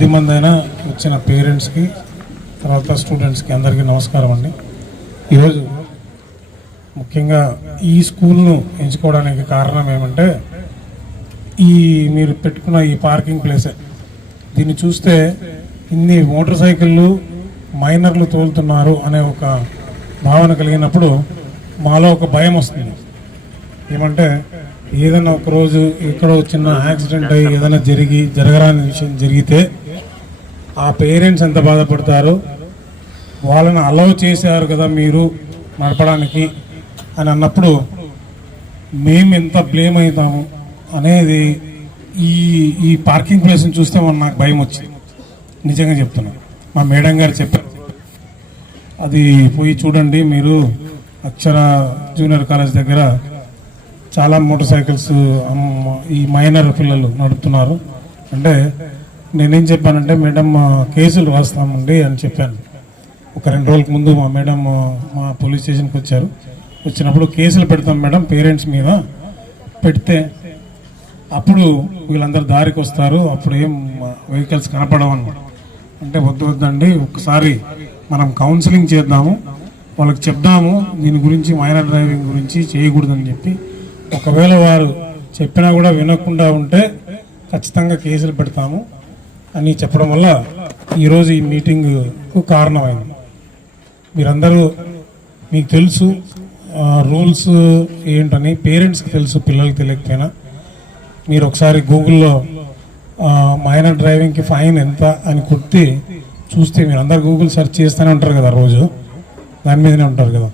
కొద్దిమంది అయినా వచ్చిన పేరెంట్స్కి తర్వాత స్టూడెంట్స్కి అందరికీ నమస్కారం అండి. ఈరోజు ముఖ్యంగా ఈ స్కూల్ను ఎంచుకోవడానికి కారణం ఏమంటే మీరు పెట్టుకున్న ఈ పార్కింగ్ ప్లేసే. దీన్ని చూస్తే ఇన్ని మోటార్ సైకిళ్ళు మైనర్లు తోలుతున్నారు అనే ఒక భావన కలిగినప్పుడు మాలో ఒక భయం వస్తుంది. ఏమంటే ఏదైనా ఒకరోజు ఎక్కడో చిన్న యాక్సిడెంట్ అయ్యి ఏదైనా జరగరాని విషయం జరిగితే ఆ పేరెంట్స్ ఎంత బాధపడతారో, వాళ్ళని అలౌ చేశారు కదా మీరు నడపడానికి అని అన్నప్పుడు మేము ఎంత బ్లేమ్ అవుతాము అనేది ఈ పార్కింగ్ ప్లేస్ని చూస్తే నాకు భయం వచ్చింది. నిజంగా చెప్తున్నాను. మా మేడం గారు చెప్పారు, అది పోయి చూడండి మీరు, అక్షర జూనియర్ కాలేజ్ దగ్గర చాలా మోటార్ సైకిల్స్ ఈ మైనర్ పిల్లలు నడుపుతున్నారు అంటే నేనేం చెప్పానంటే, మేడం కేసులు రాస్తామండి అని చెప్పాను. ఒక 2 రోజుల ముందు మా మేడం మా పోలీస్ స్టేషన్కి వచ్చారు. వచ్చినప్పుడు కేసులు పెడతాం మేడం పేరెంట్స్ మీద, పెడితే అప్పుడు వీళ్ళందరూ దారికి వస్తారు, అప్పుడు ఏం వెహికల్స్ కనపడవు అన్నమాట. అంటే వద్దండి, ఒకసారి మనం కౌన్సిలింగ్ చేద్దాము, వాళ్ళకి చెప్దాము దీని గురించి, మైనర్ డ్రైవింగ్ గురించి చేయకూడదని చెప్పి. ఒకవేళ వారు చెప్పినా కూడా వినకుండా ఉంటే ఖచ్చితంగా కేసులు పెడతాము అని చెప్పడం వల్ల ఈరోజు ఈ మీటింగ్కు కారణమైంది. మీరందరూ, మీకు తెలుసు రూల్స్ ఏంటని, పేరెంట్స్కి తెలుసు, పిల్లలకి తెలియకపోయినా. మీరు ఒకసారి గూగుల్లో మైనర్ డ్రైవింగ్కి ఫైన్ ఎంత అని కొట్టి చూస్తే, మీరు అందరు గూగుల్ సెర్చ్ చేస్తూనే ఉంటారు కదా, రోజు దాని మీదనే ఉంటారు కదా,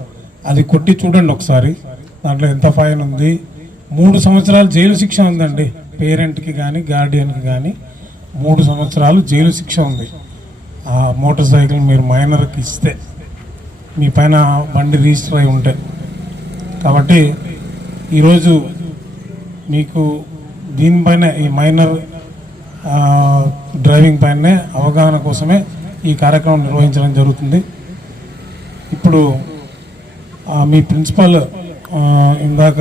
అది కొట్టి చూడండి ఒకసారి. దాంట్లో ఎంత ఫైన్ ఉంది. 3 సంవత్సరాలు జైలు శిక్ష ఉందండి. పేరెంట్కి కానీ గార్డియన్కి కానీ 3 సంవత్సరాలు జైలు శిక్ష ఉంది. ఆ మోటార్ సైకిల్ మీరు మైనర్కి ఇస్తే, మీ పైన బండి రిజిస్టర్ అయి ఉంటే. కాబట్టి ఈరోజు మీకు దీనిపైన, ఈ మైనర్ డ్రైవింగ్ పైనే అవగాహన కోసమే ఈ కార్యక్రమం నిర్వహించడం జరుగుతుంది. ఇప్పుడు మీ ప్రిన్సిపల్ ఇందాక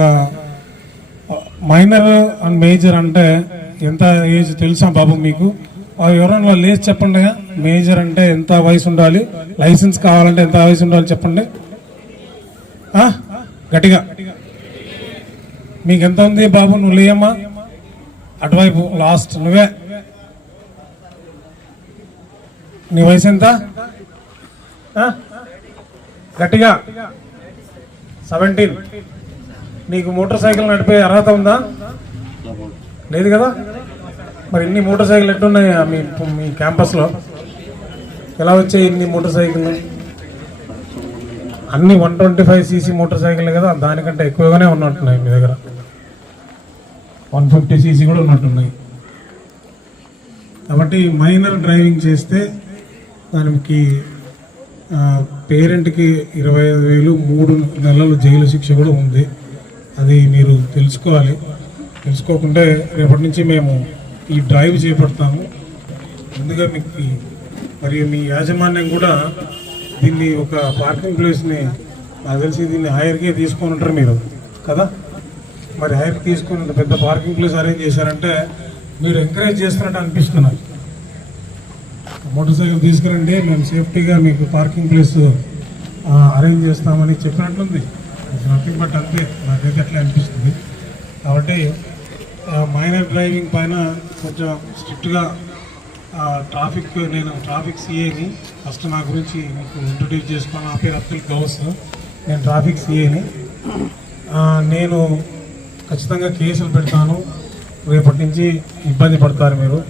మైనర్ అండ్ మేజర్ అంటే ఎంత ఏజ్ తెలుసా బాబు మీకు? ఎవరైనా లేచి చెప్పండి. మేజర్ అంటే ఎంత వయసు ఉండాలి, లైసెన్స్ కావాలంటే ఎంత వయసు ఉండాలి చెప్పండి గట్టిగా. మీకు ఎంత ఉంది బాబు? నువ్వు లేయమ్మా, అటువైపు లాస్ట్ నువ్వే. నీ వయసు ఎంత? గట్టిగా 17. నీకు మోటార్ సైకిల్ నడిపే అర్హత ఉందా? లేదు కదా. మరి ఇన్ని మోటార్ సైకిల్ ఎట్టున్నాయి మీ క్యాంపస్లో? ఎలా వచ్చాయి ఇన్ని మోటార్ సైకిల్? అన్ని 125cc మోటార్ సైకిల్ కదా, దానికంటే ఎక్కువగానే ఉన్నట్టున్నాయి మీ దగ్గర. 150cc కూడా ఉన్నట్టున్నాయి. కాబట్టి మైనర్ డ్రైవింగ్ చేస్తే దానికి పేరెంట్కి 25,000, 3 నెలలు జైలు శిక్ష కూడా ఉంది. అది మీరు తెలుసుకోవాలి. తెలుసుకోకుంటే రేపటి నుంచి మేము ఈ డ్రైవ్ చేపడతాము. ముందుగా మీకు మరియు మీ యాజమాన్యం కూడా దీన్ని, ఒక పార్కింగ్ ప్లేస్ని, నాకు తెలిసి దీన్ని హైర్కే తీసుకొని ఉంటారు మీరు కదా. మరి హైర్కి తీసుకుని పెద్ద పార్కింగ్ ప్లేస్ అరేంజ్ చేశారంటే మీరు ఎంకరేజ్ చేస్తున్నట్టు అనిపిస్తున్నారు. మోటార్ సైకిల్ తీసుకురండి, మేము సేఫ్టీగా మీకు పార్కింగ్ ప్లేస్ అరేంజ్ చేస్తామని చెప్పినట్లుంది. నథింగ్ బట్ అంతే, నాకైతే అట్లా అనిపిస్తుంది. కాబట్టి మైనర్ డ్రైవింగ్ పైన కొంచెం స్ట్రిక్ట్గా నేను ట్రాఫిక్ సిఏని. ఫస్ట్ నా గురించి మీకు ఇంట్రొడ్యూస్ చేసుకుని, నా పేరు అబ్దుల్ గౌస్, నేను ట్రాఫిక్ సిఏని. నేను ఖచ్చితంగా కేసులు పెడతాను. రేపటి నుంచి ఇబ్బంది పడతారు మీరు.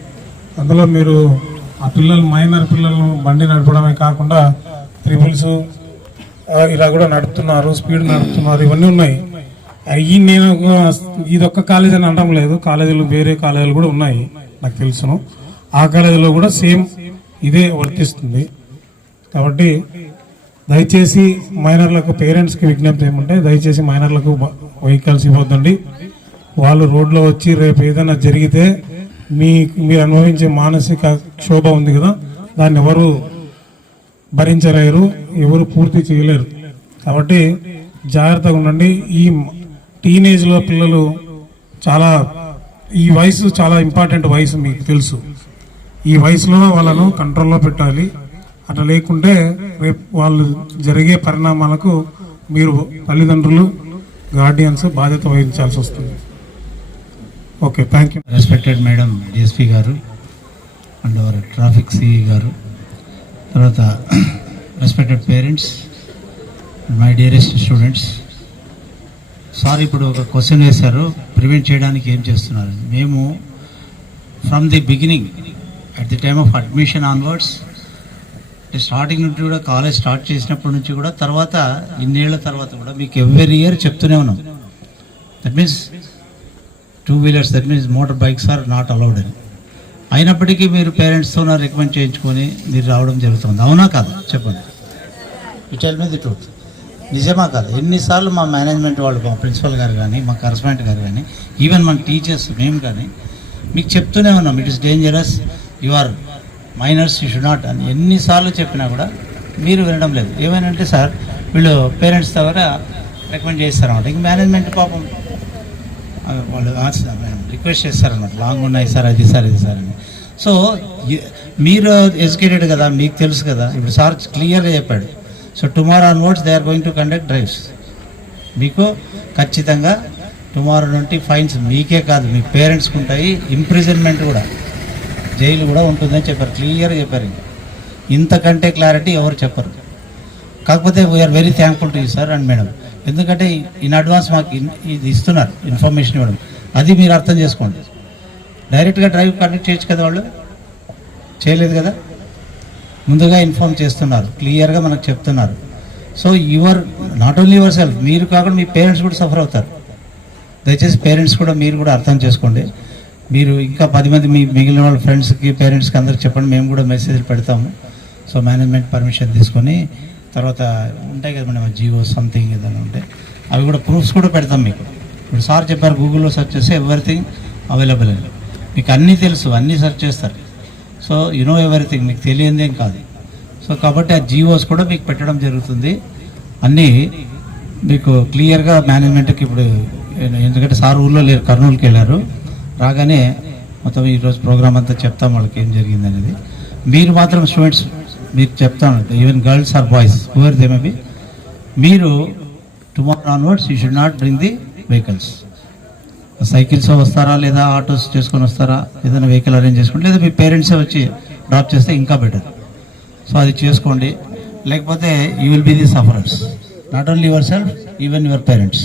అందులో మీరు ఆ మైనర్ పిల్లలను బండి నడపడమే కాకుండా ట్రిపుల్స్ ఇలా కూడా నడుపుతున్నారు, స్పీడ్ నడుపుతున్నారు, ఇవన్నీ ఉన్నాయి. అవి నేను ఇదొక్క కాలేజీ అని అనడం లేదు, కాలేజీలు వేరే కాలేజీలు కూడా ఉన్నాయి నాకు తెలుసును. ఆ కాలేజీలో కూడా సేమ్ ఇదే వర్తిస్తుంది. కాబట్టి దయచేసి మైనర్లకు, పేరెంట్స్కి విజ్ఞప్తి ఏమంటే, దయచేసి మైనర్లకు వెహికల్స్ ఇవ్వద్దండి. వాళ్ళు రోడ్లో వచ్చి రేపు ఏదైనా జరిగితే మీరు అనుభవించే మానసిక క్షోభ ఉంది కదా, దాన్ని ఎవరు భరించలేరు, ఎవరు పూర్తి చేయలేరు. కాబట్టి జాగ్రత్తగా ఉండండి. ఈ టీనేజ్లో పిల్లలు చాలా, ఈ వయసు చాలా ఇంపార్టెంట్ వయసు, మీకు తెలుసు. ఈ వయసులో వాళ్ళను కంట్రోల్లో పెట్టాలి. అట్లా లేకుంటే రేపు వాళ్ళు జరిగే పరిణామాలకు మీరు తల్లిదండ్రులు, గార్డియన్స్ బాధ్యత వహించాల్సి వస్తుంది. Okay, thank you. Respected madam DSP గారు అండ్ అవర్ ట్రాఫిక్ సిఈ గారు, తర్వాత respected parents, my dearest students. Sir ఇప్పుడు ఒక క్వశ్చన్ వేశారు, ప్రివెంట్ చేయడానికి ఏం చేస్తున్నారు. మేము from the beginning at the time of admission onwards, starting నుంచి కూడా కాలేజ్ స్టార్ట్ చేసినప్పటి నుంచి కూడా, తర్వాత ఇన్నేళ్ల తర్వాత కూడా మీకు ఎవ్రీ ఇయర్ చెప్తూనే ఉన్నాం. That means 2 wheelers, that means motor bikes are not allowed అని. అయినప్పటికీ మీరు పేరెంట్స్తో రికమెండ్ చేయించుకొని మీరు రావడం జరుగుతుంది. అవునా కాదు చెప్పండి. You tell me the truth. నిజమా కాదు? ఎన్నిసార్లు మా మేనేజ్మెంట్ వాళ్ళు, మా ప్రిన్సిపల్ గారు కానీ, మా కరస్పాండెంట్ గారు కానీ, ఈవెన్ మన టీచర్స్ మేము కానీ మీకు చెప్తూనే ఉన్నాం, it is dangerous, you are minors, you should not అని ఎన్నిసార్లు చెప్పినా కూడా మీరు వినడం లేదు. ఏమైనా సార్ వీళ్ళు పేరెంట్స్ దగ్గర రికమెండ్ చేస్తారన్నమాట. ఇంక మేనేజ్మెంట్ పాపం వాళ్ళు రిక్వెస్ట్ చేస్తారన్నమాట, లాంగ్ ఉన్నాయి సార్, అది సార్, ఇది సార్ అని. సో మీరు ఎడ్యుకేటెడ్ కదా, మీకు తెలుసు కదా. ఇప్పుడు సార్ క్లియర్గా చెప్పాడు. So tomorrow onwards they are going to conduct drives. మీకు ఖచ్చితంగా టుమారో నుండి ఫైన్స్ మీకే కాదు, మీ పేరెంట్స్కి ఉంటాయి, ఇంప్రిజన్మెంట్ కూడా, జైలు కూడా ఉంటుందని చెప్పారు, క్లియర్గా చెప్పారు. ఇంతకంటే క్లారిటీ ఎవరు చెప్పరు. కాకపోతే we are very thankful to you sir and madam, ఎందుకంటే ఇన్ అడ్వాన్స్ మాకు ఇది ఇస్తున్నారు ఇన్ఫర్మేషన్ ఇవ్వడం. అది మీరు అర్థం చేసుకోండి. డైరెక్ట్గా డ్రైవ్ కండక్ట్ చేయొచ్చు కదా, వాళ్ళు చేయలేదు కదా, ముందుగా ఇన్ఫార్మ్ చేస్తున్నారు, క్లియర్గా మనకు చెప్తున్నారు. So your not only your self, మీరు కాకుండా మీ పేరెంట్స్ కూడా సఫర్ అవుతారు. దయచేసి పేరెంట్స్ కూడా మీరు కూడా అర్థం చేసుకోండి. మీరు ఇంకా 10 మంది మీ మిగిలిన వాళ్ళ ఫ్రెండ్స్కి, పేరెంట్స్కి అందరికి చెప్పండి. మేము కూడా మెసేజ్లు పెడతాము. సో మేనేజ్మెంట్ పర్మిషన్ తీసుకొని తర్వాత ఉంటాయి కదా మేడం జియో సంథింగ్ ఏదైనా ఉంటే అవి కూడా ప్రూఫ్స్ కూడా పెడతాం మీకు. ఇప్పుడు సార్ చెప్పారు, గూగుల్లో సెర్చ్ చేస్తే ఎవ్రీథింగ్ అవైలబుల్ అని. మీకు అన్నీ తెలుసు, అన్నీ సెర్చ్ చేస్తారు. సో యు నో ఎవ్రీథింగ్, మీకు తెలియదేం కాదు. సో కాబట్టి ఆ జియోస్ కూడా మీకు పెట్టడం జరుగుతుంది. అన్నీ మీకు క్లియర్గా మేనేజ్మెంట్కి ఇప్పుడు, ఎందుకంటే సార్ ఊళ్ళో లేరు, కర్నూలుకి వెళ్ళారు. రాగానే మొత్తం ఈరోజు ప్రోగ్రామ్ అంతా చెప్తాం వాళ్ళకి ఏం జరిగింది అనేది. మీరు మాత్రం స్టూడెంట్స్ మీకు చెప్తాను, even girls or boys whoever they may be, మీరు tomorrow onwards you should not bring the vehicles. Cycles వస్తారా లేదా ఆటోస్ చేసుకొని వస్తారా, ఏదైనా వెహికల్ అరేంజ్ చేసుకోండి, లేదా మీ పేరెంట్సే వచ్చి డ్రాప్ చేస్తే ఇంకా బెటర్. సో అది చేసుకోండి, లేకపోతే you will be the sufferers, not only your self, even your parents.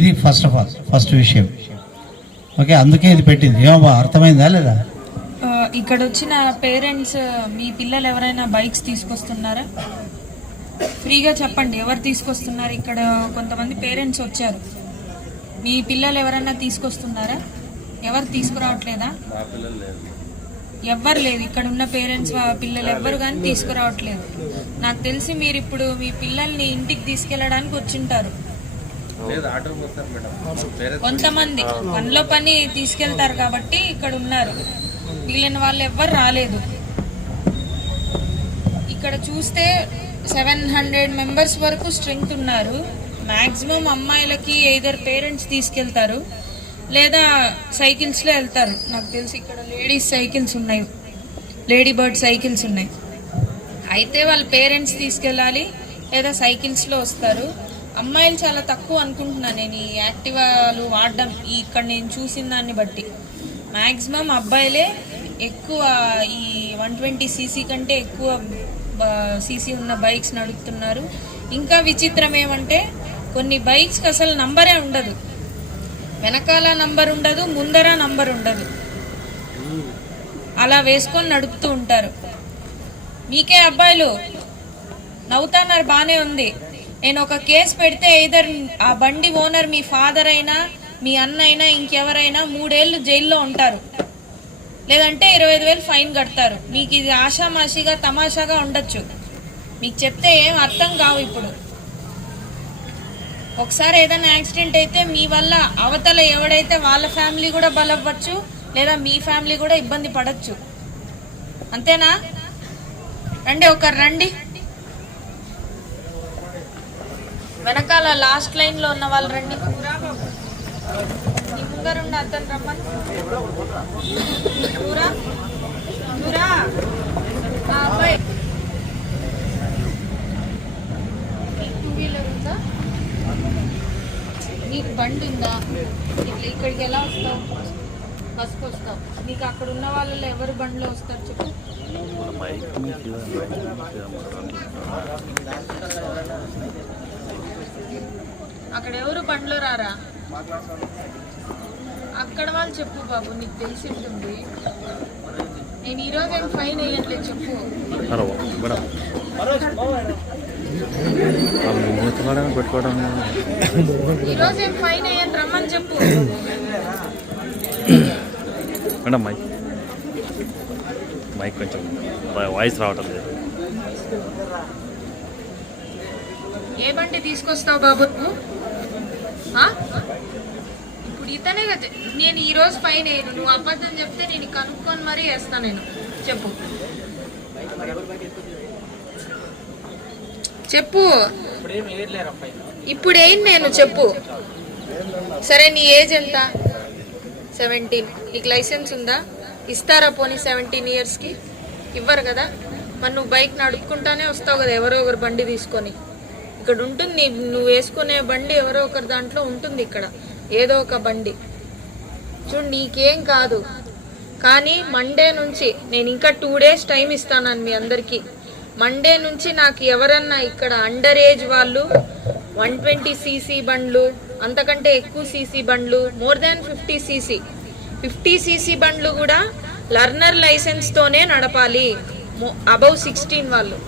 ఇది ఫస్ట్ ఆఫ్ ఆల్ ఫస్ట్ విషయం. ఓకే, అందుకే ఇది పెట్టింది. ఏమో అర్థమైందా లేదా? ఇక్కడ వచ్చిన పేరెంట్స్ మీ పిల్లలు ఎవరైనా బైక్స్ తీసుకొస్తున్నారా? ఫ్రీగా చెప్పండి, ఎవరు తీసుకొస్తున్నారు? ఇక్కడ కొంతమంది పేరెంట్స్ వచ్చారు, మీ పిల్లలు ఎవరైనా తీసుకొస్తున్నారా? ఎవరు తీసుకురావట్లేదా? ఎవ్వరు లేదు, ఇక్కడ ఉన్న పేరెంట్స్ పిల్లలు ఎవ్వరు కానీ తీసుకురావట్లేదు. నాకు తెలిసి మీరు ఇప్పుడు మీ పిల్లల్ని ఇంటికి తీసుకెళ్ళడానికి వచ్చింటారు. కొంతమంది పనిలో పని తీసుకెళ్తారు కాబట్టి ఇక్కడ ఉన్నారు, మిగిలిన వాళ్ళు ఎవ్వరు రాలేదు. ఇక్కడ చూస్తే 700 మెంబర్స్ వరకు స్ట్రెంగ్త్ ఉన్నారు. మ్యాక్సిమం అమ్మాయిలకి ఎయిదర్ పేరెంట్స్ తీసుకెళ్తారు లేదా సైకిల్స్లో వెళ్తారు. నాకు తెలిసి ఇక్కడ లేడీస్ సైకిల్స్ ఉన్నాయి, లేడీ బర్డ్ సైకిల్స్ ఉన్నాయి. అయితే వాళ్ళ పేరెంట్స్ తీసుకెళ్ళాలి లేదా సైకిల్స్లో వస్తారు. అమ్మాయిలు చాలా తక్కువ అనుకుంటున్నాను నేను ఈ యాక్టివాలు వాడడం. ఇక్కడ నేను చూసిన దాన్ని బట్టి మ్యాక్సిమం అబ్బాయిలే ఎక్కువ ఈ 120cc కంటే ఎక్కువ సీసీ ఉన్న బైక్స్ నడుపుతున్నారు. ఇంకా విచిత్రం ఏమంటే కొన్ని బైక్స్కి అసలు నంబరే ఉండదు, వెనకాల నంబర్ ఉండదు, ముందర నంబర్ ఉండదు, అలా వేసుకొని నడుపుతూ ఉంటారు. మీకే అబ్బాయిలు నవ్వుతున్నారు, బాగానే ఉంది. నేను ఒక కేసు పెడితే ఎయిదర్ ఆ బండి ఓనర్ మీ ఫాదర్ అయినా మీ అన్న అయినా ఇంకెవరైనా 3 ఏళ్ళు జైల్లో ఉంటారు, లేదంటే 25,000 ఫైన్ కడతారు. మీకు ఇది ఆషామాషిగా తమాషాగా ఉండొచ్చు, మీకు చెప్తే ఏం అర్థం కావు. ఇప్పుడు ఒకసారి ఏదైనా యాక్సిడెంట్ అయితే మీ వల్ల అవతల ఎవడైతే వాళ్ళ ఫ్యామిలీ కూడా బలవ్వచ్చు, లేదా మీ ఫ్యామిలీ కూడా ఇబ్బంది పడచ్చు. అంతేనా? రండి, ఒకరు రండి. వెనకాల లాస్ట్ లైన్లో ఉన్న వాళ్ళు రండి. ఈ ముందరున్న అతను రమ్మని. బండి ఉందా? ఇక్కడికి ఎలా వస్తావు? బస్కి వస్తావు. నీకు అక్కడ ఉన్న వాళ్ళలో ఎవరు బండిలో వస్తారు చెప్పు? అక్కడ ఎవరు బండిలో రారా? అక్కడ వాళ్ళు చెప్పు బాబు, నీకు తెలిసి ఉంటుంది. నేను ఈరోజు ఏం ఫైన్ వేయట్లేదు చెప్పు. ఈరోజు ఏం ఫైన్ వేయని రమ్మని చెప్పు. మేడం మైక్ కొంచెం వాయిస్ రావటం లేదు. ఏ బండి తీసుకొస్తావు బాబు నువ్వు? ఇప్పుడు ఇతనే కదా. నేను ఈరోజు ఫైన్ వేయను. నువ్వు అబద్ధం చెప్తే నేను కనుక్కొని మరీ వేస్తాను. నేను చెప్పు చెప్పు. ఇప్పుడు ఏం నేను చెప్పు. సరే, నీ ఏజ్ ఎంత? 17. నీకు లైసెన్స్ ఉందా? ఇస్తారా పోనీ 17 ఇయర్స్కి? ఇవ్వరు కదా. మరి నువ్వు బైక్ నడుపుకుంటానే వస్తావు కదా, ఎవరో ఒకరు బండి తీసుకొని. ఇక్కడ ఉంటుంది, నువ్వు వేసుకునే బండి ఎవరో ఒకరి దాంట్లో ఉంటుంది. ఇక్కడ ఏదో ఒక బండి చూడు, నీకేం కాదు. కానీ మండే నుంచి నేను ఇంకా 2 days టైం ఇస్తాను మీ అందరికీ. మండే నుంచి నాకు ఎవరన్నా ఇక్కడ అండర్ ఏజ్ వాళ్ళు 120cc బండ్లు, అంతకంటే ఎక్కువ సీసీ బండ్లు, మోర్ దాన్ 50cc బండ్లు కూడా లర్నర్ లైసెన్స్తోనే నడపాలి. అబౌవ్ 16 వాళ్ళు.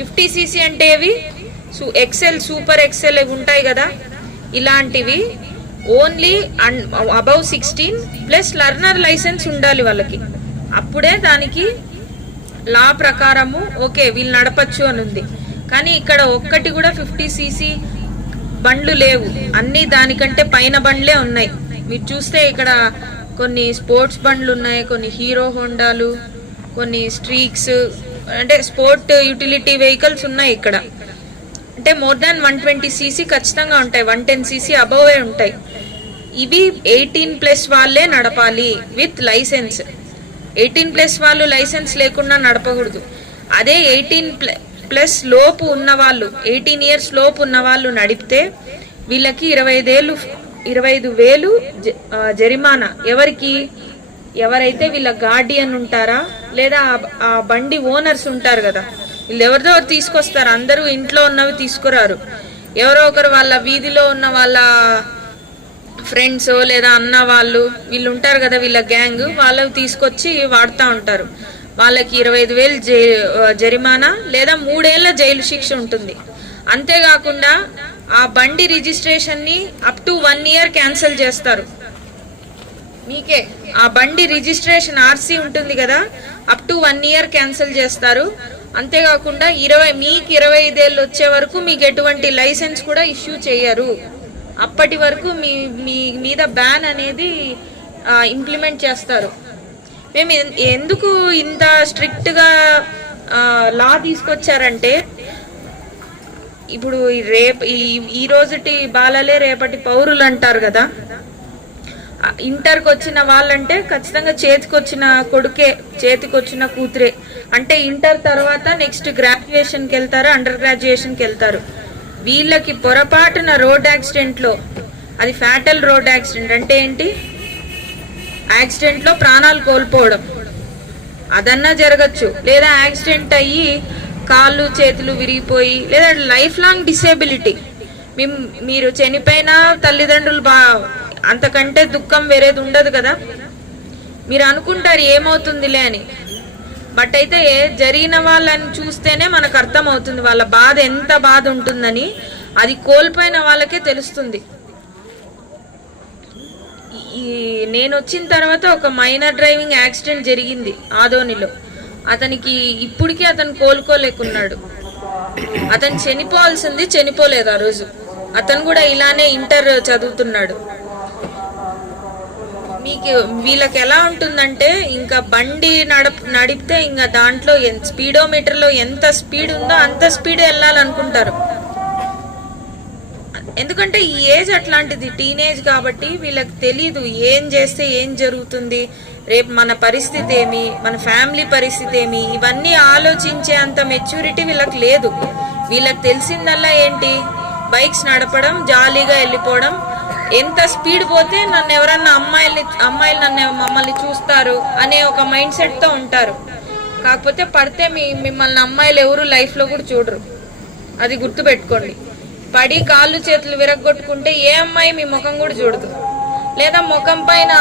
50cc అంటే ఏవి? ఎక్సెల్, సూపర్ ఎక్సెల్ ఉంటాయి కదా, ఇలాంటివి only above 16 plus learner licence ఉండాలి వాళ్ళకి. అప్పుడే దానికి లా ప్రకారము ఓకే వీళ్ళు నడపచ్చు అని ఉంది. కానీ ఇక్కడ ఒక్కటి కూడా 50cc బండ్లు లేవు. అన్నీ దానికంటే పైన బండ్లే ఉన్నాయి. మీరు చూస్తే ఇక్కడ కొన్ని స్పోర్ట్స్ బండ్లు ఉన్నాయి, కొన్ని హీరో హోండాలు, కొన్ని స్ట్రీక్స్, అంటే స్పోర్ట్ యూటిలిటీ వెహికల్స్ ఉన్నాయి ఇక్కడ. అంటే మోర్ దాన్ 120cc ఖచ్చితంగా ఉంటాయి, 110cc అబోవే ఉంటాయి. ఇవి 18+ వాళ్ళే నడపాలి విత్ లైసెన్స్. 18+ వాళ్ళు లైసెన్స్ లేకుండా నడపకూడదు. అదే 18+ లోపు ఉన్న వాళ్ళు, 18 years లోపు ఉన్న వాళ్ళు నడిపితే వీళ్ళకి 25,000 జరిమానా. ఎవరికి? ఎవరైతే వీళ్ళ గార్డియన్ ఉంటారా లేదా ఆ బండి ఓనర్స్ ఉంటారు కదా, వీళ్ళు ఎవరిదో తీసుకొస్తారు. అందరూ ఇంట్లో ఉన్నవి తీసుకురారు. ఎవరో ఒకరు వాళ్ళ వీధిలో ఉన్న వాళ్ళ ఫ్రెండ్స్ లేదా అన్న వాళ్ళు వీళ్ళు ఉంటారు కదా, వీళ్ళ గ్యాంగ్, వాళ్ళు తీసుకొచ్చి వాడుతూ ఉంటారు. వాళ్ళకి 25,000 జరిమానా లేదా 3 ఏళ్ల జైలు శిక్ష ఉంటుంది. అంతేకాకుండా ఆ బండి రిజిస్ట్రేషన్ని అప్ టు 1 year క్యాన్సిల్ చేస్తారు. మీకే ఆ బండి రిజిస్ట్రేషన్ ఆర్సీ ఉంటుంది కదా, అప్ టు 1 year క్యాన్సిల్ చేస్తారు. అంతేకాకుండా మీకు 25 ఏళ్ళు వచ్చే వరకు మీకు ఎటువంటి లైసెన్స్ కూడా ఇష్యూ చేయరు. అప్పటి వరకు మీ మీద బ్యాన్ అనేది ఇంప్లిమెంట్ చేస్తారు. మేము ఎందుకు ఇంత స్ట్రిక్ట్గా లా తీసుకొచ్చారంటే, ఇప్పుడు ఈ రోజుటి బాలలే రేపటి పౌరులు అంటారు కదా. ఇంటర్కి వచ్చిన వాళ్ళంటే ఖచ్చితంగా చేతికొచ్చిన కొడుకే, చేతికొచ్చిన కూతురే. అంటే ఇంటర్ తర్వాత నెక్స్ట్ గ్రాడ్యుయేషన్కి వెళ్తారు, అండర్ గ్రాడ్యుయేషన్కి వెళ్తారు. వీళ్ళకి పొరపాటున రోడ్ యాక్సిడెంట్లో, అది ఫ్యాటల్ రోడ్ యాక్సిడెంట్ అంటే ఏంటి? యాక్సిడెంట్లో ప్రాణాలు కోల్పోవడం, అదన్నా జరగచ్చు. లేదా యాక్సిడెంట్ అయ్యి కాళ్ళు చేతులు విరిగిపోయి, లేదా లైఫ్ లాంగ్ డిసేబిలిటీ. మీరు చనిపోయిన తల్లిదండ్రులు అంతకంటే దుఃఖం వేరేది ఉండదు కదా. మీరు అనుకుంటారు ఏమవుతుందిలే అని, బట్ అయితే జరిగిన వాళ్ళని చూస్తేనే మనకు అర్థం అవుతుంది వాళ్ళ బాధ ఎంత బాధ ఉంటుందని. అది కోల్పోయిన వాళ్ళకే తెలుస్తుంది. నేను వచ్చిన తర్వాత ఒక మైనర్ డ్రైవింగ్ యాక్సిడెంట్ జరిగింది ఆదోనిలో. అతనికి ఇప్పటికీ అతను కోలుకోలేకున్నాడు. అతను చనిపోవాల్సింది, చనిపోలేదు ఆ రోజు. అతను కూడా ఇలానే ఇంటర్ చదువుతున్నాడు. వీళ్ళకి ఎలా ఉంటుందంటే, ఇంకా బండి నడిపితే ఇంకా దాంట్లో స్పీడోమీటర్లో ఎంత స్పీడ్ ఉందో అంత స్పీడ్ వెళ్ళాలనుకుంటారు. ఎందుకంటే ఈ ఏజ్ అట్లాంటిది, టీనేజ్ కాబట్టి వీళ్ళకి తెలీదు ఏం చేస్తే ఏం జరుగుతుంది, రేపు మన పరిస్థితి ఏమి, మన ఫ్యామిలీ పరిస్థితి ఏమి, ఇవన్నీ ఆలోచించే అంత మెచ్యూరిటీ వీళ్ళకి లేదు. వీళ్ళకి తెలిసిందల్లా ఏంటి? బైక్స్ నడపడం, జాలీగా వెళ్ళిపోవడం, ఎంత స్పీడ్ పోతే నన్ను ఎవరన్నా అమ్మాయిలు మమ్మల్ని చూస్తారు అనే ఒక మైండ్ సెట్తో ఉంటారు. కాకపోతే పడితే మిమ్మల్ని అమ్మాయిలు ఎవరు లైఫ్లో కూడా చూడరు, అది గుర్తుపెట్టుకోండి. పడి కాళ్ళు చేతులు విరగొట్టుకుంటే ఏ అమ్మాయి మీ ముఖం కూడా చూడదు, లేదా ముఖం పైన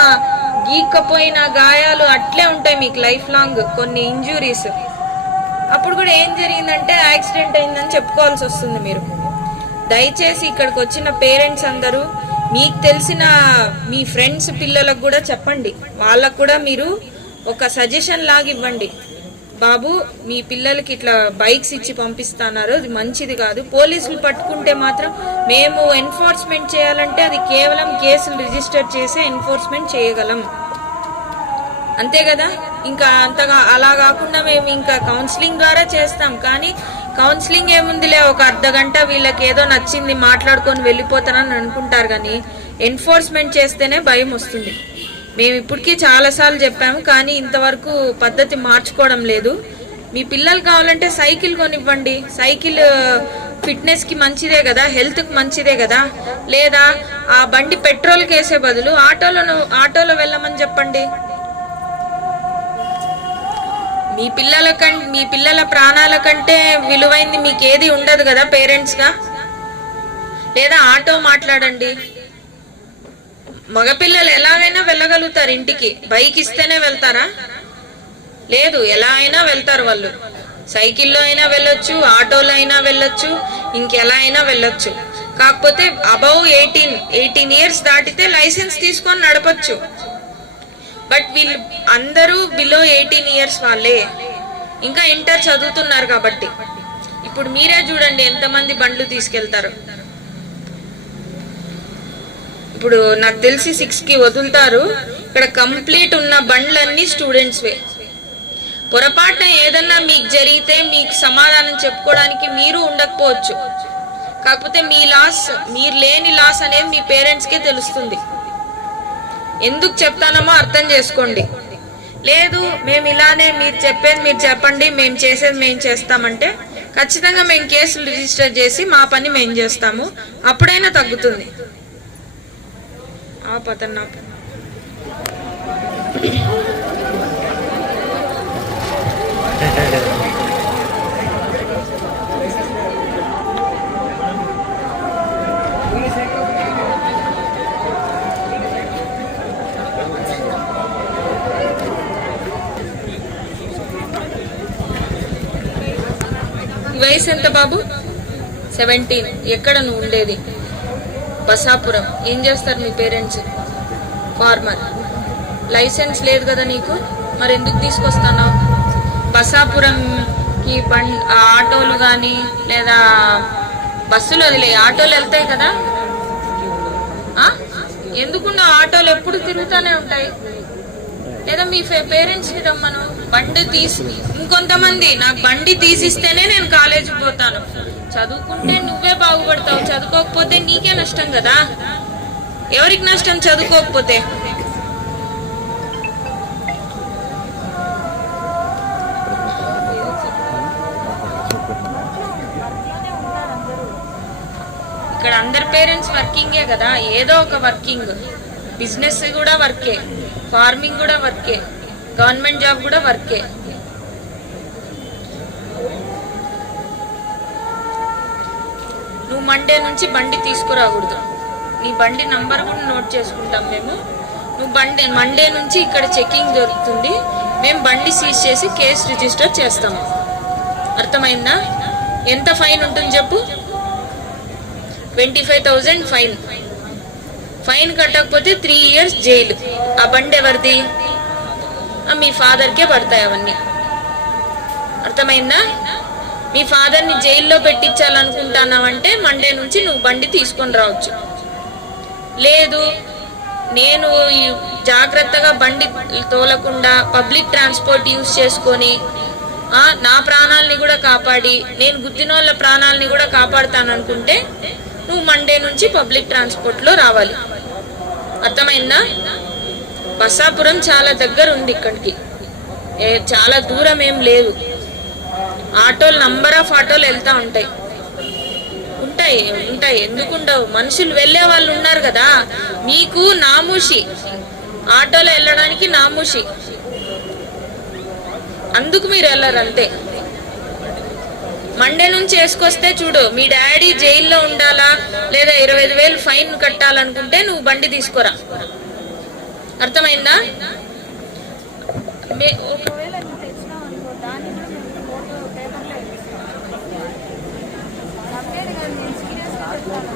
గీక్కపోయిన గాయాలు అట్లే ఉంటాయి మీకు లైఫ్ లాంగ్, కొన్ని ఇంజురీస్. అప్పుడు కూడా ఏం జరిగిందంటే యాక్సిడెంట్ అయిందని చెప్పుకోవాల్సి వస్తుంది. మీరు దయచేసి ఇక్కడికి వచ్చిన పేరెంట్స్ అందరూ మీకు తెలిసిన మీ ఫ్రెండ్స్ పిల్లలకు కూడా చెప్పండి, వాళ్ళకు కూడా మీరు ఒక సజెషన్ లాగా ఇవ్వండి. బాబు, మీ పిల్లలకి ఇట్లా బైక్స్ ఇచ్చి పంపిస్తున్నారు, అది మంచిది కాదు. పోలీసులు పట్టుకుంటే మాత్రం మేము ఎన్ఫోర్స్మెంట్ చేయాలంటే అది కేవలం కేసులు రిజిస్టర్ చేసే ఎన్ఫోర్స్మెంట్ చేయగలం, అంతే కదా. ఇంకా అంతగా అలా కాకుండా మేము ఇంకా కౌన్సిలింగ్ ద్వారా చేస్తాం. కానీ కౌన్సిలింగ్ ఏముందిలే, ఒక అర్ధ గంట వీళ్ళకి ఏదో నచ్చింది మాట్లాడుకొని వెళ్ళిపోతానని అనుకుంటారు. కానీ ఎన్ఫోర్స్మెంట్ చేస్తేనే భయం వస్తుంది. మేము ఇప్పటికీ చాలాసార్లు చెప్పాము, కానీ ఇంతవరకు పద్ధతి మార్చుకోవడం లేదు. మీ పిల్లలు కావాలంటే సైకిల్ కొనివ్వండి, సైకిల్ ఫిట్నెస్కి మంచిదే కదా, హెల్త్కి మంచిదే కదా. లేదా ఆ బండి పెట్రోల్కి వేసే బదులు ఆటోలో వెళ్ళమని చెప్పండి. మీ పిల్లల ప్రాణాల కంటే విలువైంది మీకు ఏది ఉండదు కదా పేరెంట్స్గా. లేదా ఆటో మాట్లాడండి. మగపిల్లలు ఎలాగైనా వెళ్ళగలుగుతారు ఇంటికి, బైక్ ఇస్తేనే వెళ్తారా? లేదు, ఎలా అయినా వెళ్తారు వాళ్ళు. సైకిల్లో అయినా వెళ్ళొచ్చు, ఆటోలో అయినా వెళ్ళొచ్చు, ఇంకెలా అయినా వెళ్ళొచ్చు. కాకపోతే అబౌవ్ 18 ఇయర్స్ దాటితే లైసెన్స్ తీసుకొని నడపచ్చు. బట్ వీళ్ళు అందరూ బిలో 18 ఇయర్స్ వాళ్ళే, ఇంకా ఇంటర్ చదువుతున్నారు. కాబట్టి ఇప్పుడు మీరే చూడండి ఎంతమంది బండ్లు తీసుకెళ్తారు. ఇప్పుడు నాకు తెలిసి 6కి వదులుతారు. ఇక్కడ కంప్లీట్ ఉన్న బండ్లన్నీ స్టూడెంట్స్వే. పొరపాటున ఏదన్నా మీకు జరిగితే మీకు సమాధానం చెప్పుకోవడానికి మీరు ఉండకపోవచ్చు. కాకపోతే మీరు లేని లాస్ అనేది మీ పేరెంట్స్కే తెలుస్తుంది. ఎందుకు చెప్తానమో అర్థం చేసుకోండి. లేదు మేము ఇలానే మీరు చెప్పేది మీరు చెప్పండి, మేము చేసేది మేము చేస్తామంటే ఖచ్చితంగా మేము కేసులు రిజిస్టర్ చేసి మా పని మేము చేస్తాము. అప్పుడైనా తగ్గుతుంది. ఆ పతన్నా వయసు ఎంత బాబు? 17. ఎక్కడ నువ్వు ఉండేది? బసాపురం. ఏం చేస్తారు మీ పేరెంట్స్? ఫార్మర్. లైసెన్స్ లేదు కదా నీకు, మరి ఎందుకు తీసుకొస్తున్నావు? బసాపురంకి ఆటోలు కానీ లేదా బస్సులు వదిలే, ఆటోలు వెళ్తాయి కదా. ఎందుకున్న ఆటోలు ఎప్పుడు తిరుగుతూనే ఉంటాయి. లేదా మీ పేరెంట్స్ని రమ్మను, బండి తీసి. ఇంకొంతమంది నాకు బండి తీసిస్తేనే నేను కాలేజీకి పోతాను. చదువుకుంటే నువ్వే బాగుపడతావు, చదువుకోకపోతే నీకే నష్టం కదా. ఎవరికి నష్టం చదువుకోకపోతే? ఇక్కడ అందరి పేరెంట్స్ వర్కింగే కదా, ఏదో ఒక వర్కింగ్. బిజినెస్ కూడా వర్కే, ఫార్మింగ్ కూడా వర్కే, గవర్నమెంట్ జాబ్ కూడా వర్కే. నువ్వు మండే నుంచి బండి తీసుకురాకూడదు. నీ బండి నంబర్ కూడా నోట్ చేసుకుంటాం మేము. నువ్వు మండే నుంచి ఇక్కడ చెకింగ్ జరుగుతుంది, మేము బండి సీజ్ చేసి కేసు రిజిస్టర్ చేస్తాము. అర్థమైందా? ఎంత ఫైన్ ఉంటుంది చెప్పు? 25,000 ఫైన్. ఫైన్ కట్టకపోతే 3 ఇయర్స్ జైలు. ఆ బండి ఎవరిది? మీ ఫాదర్కే పడతాయి అవన్నీ. అర్థమైందా? మీ ఫాదర్ని జైల్లో పెట్టించాలనుకుంటున్నావంటే మండే నుంచి నువ్వు బండి తీసుకొని రావచ్చు. లేదు, నేను జాగ్రత్తగా బండి తోలకుండా పబ్లిక్ ట్రాన్స్పోర్ట్ యూజ్ చేసుకొని నా ప్రాణాలని కూడా కాపాడి నేను గుద్దినోళ్ళ ప్రాణాలని కూడా కాపాడుతాననుకుంటే నువ్వు మండే నుంచి పబ్లిక్ ట్రాన్స్పోర్ట్లో రావాలి. అర్థమైందా? బసాపురం చాలా దగ్గర ఉంది ఇక్కడికి, చాలా దూరం ఏం లేదు. ఆటోలు నంబర్ ఆఫ్ ఆటోలు వెళ్తూ ఉంటాయి. ఉంటాయి ఉంటాయి, ఎందుకుండవు? మనుషులు వెళ్ళే వాళ్ళు ఉన్నారు కదా. మీకు నామూషి, ఆటోలో వెళ్ళడానికి నామూషి, అందుకు మీరు వెళ్ళరు అంతే. మండే నుంచి వేసుకొస్తే చూడు, మీ డాడీ జైల్లో ఉండాలా లేదా 25,000 ఫైన్ కట్టాలనుకుంటే నువ్వు బండి తీసుకోరా. అర్థమైందా? ఒకవేళ నువ్వు తెచ్చినావు అనుకో, దాన్ని కూడా మేము ఫోటో పేపర్లో వేపిస్తాం. అప్డేట్ కాదు, నేను సీరియస్గా చెప్తాను.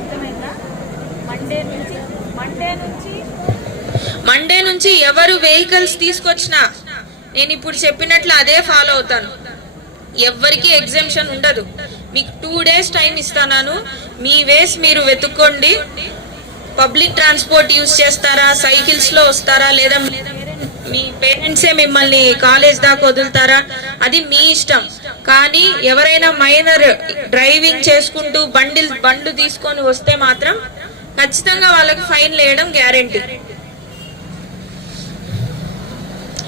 అర్థమైందా? మండే నుంచి ఎవరు వెహికల్స్ తీసుకొచ్చినా నేను ఇప్పుడు చెప్పినట్లు అదే ఫాలో అవుతాను. ఎవ్వరికి ఎగ్జామ్షన్ ఉండదు. మీకు 2 days టైం ఇస్తాను. మీ వేస్ మీరు వెతుక్కోండి. పబ్లిక్ ట్రాన్స్పోర్ట్ యూజ్ చేస్తారా, సైకిల్స్ లో వస్తారా, లేదా మీ పేరెంట్సే మిమ్మల్ని కాలేజ్ దాకా వదులుతారా, అది మీ ఇష్టం. కానీ ఎవరైనా మైనర్ డ్రైవింగ్ చేసుకుంటూ బండి తీసుకొని వస్తే మాత్రం ఖచ్చితంగా వాళ్ళకి ఫైన్ వేయడం గ్యారెంటీ.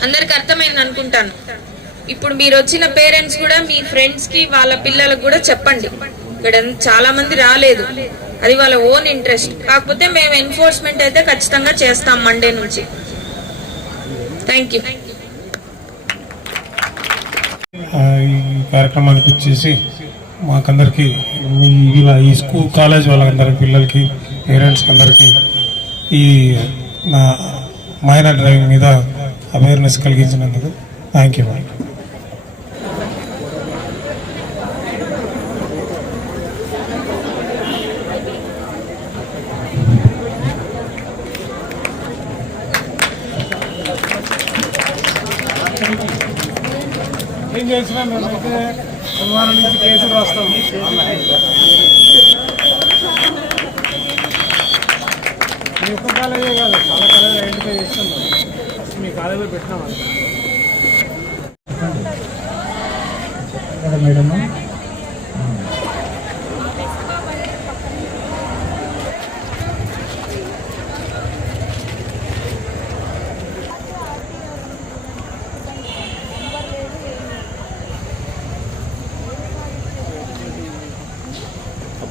అందరికి అర్థమైంది అనుకుంటాను. ఇప్పుడు మీరు వచ్చిన పేరెంట్స్ కూడా మీ ఫ్రెండ్స్ కి వాళ్ళ పిల్లలకు కూడా చెప్పండి. ఇక్కడ చాలా మంది రాలేదు, అది వాళ్ళ ఓన్ ఇంట్రెస్ట్. కాకపోతే మేము ఎన్ఫోర్స్మెంట్ అయితే ఖచ్చితంగా చేస్తాం మండే నుంచి. Thank you. ఈ కార్యక్రమానికి వచ్చేసి మాకందరికి ఈ స్కూల్ కాలేజ్ వాళ్ళందరికీ, పిల్లలకి, పేరెంట్స్కి అందరికీ ఈ నా మైనర్ డ్రైవింగ్ మీద అవేర్నెస్ కలిగించినందుకు థ్యాంక్ యూ. ఏం చేసినా మేమైతే సోమవారం నుంచి కేసులు రాస్తాం. మీ ఒక్క కాలేజే కాదు, చాలా కాలేజీ ఐడెంటిఫై చేస్తున్నాం. ఫస్ట్ మీ కాలేజీలో పెట్టినాం మేడం.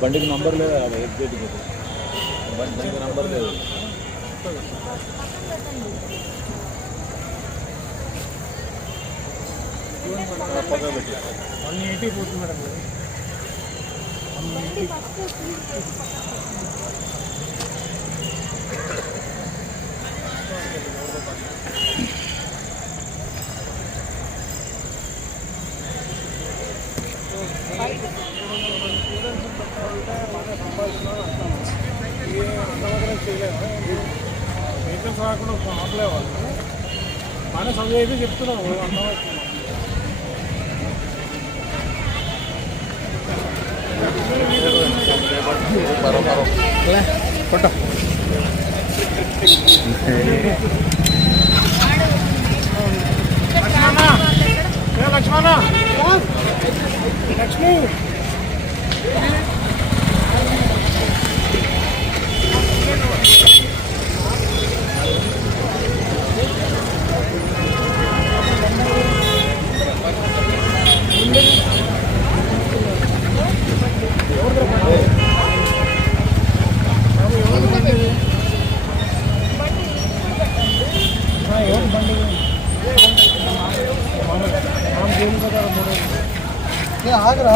బండికి నంబర్ లేదు, ఎగ్జాక్ట్గా బండికి నంబర్ లేదు. పక్కన పెట్టి 180 పోతుంది మేడం. వెహికల్స్ రాకుండా ఆపలే వాళ్ళు మన సమయం అయితే చెప్తున్నాము. అర్థమవుతుంది. లక్ష్మణ లక్ష్మి ఆగరా.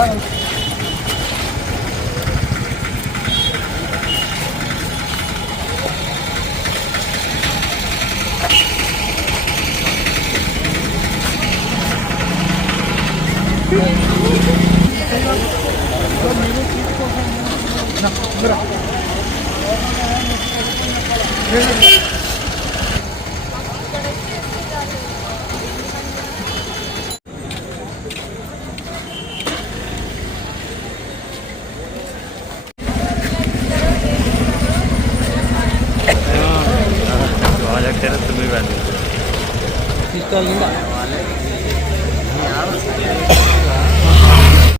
तुम्हें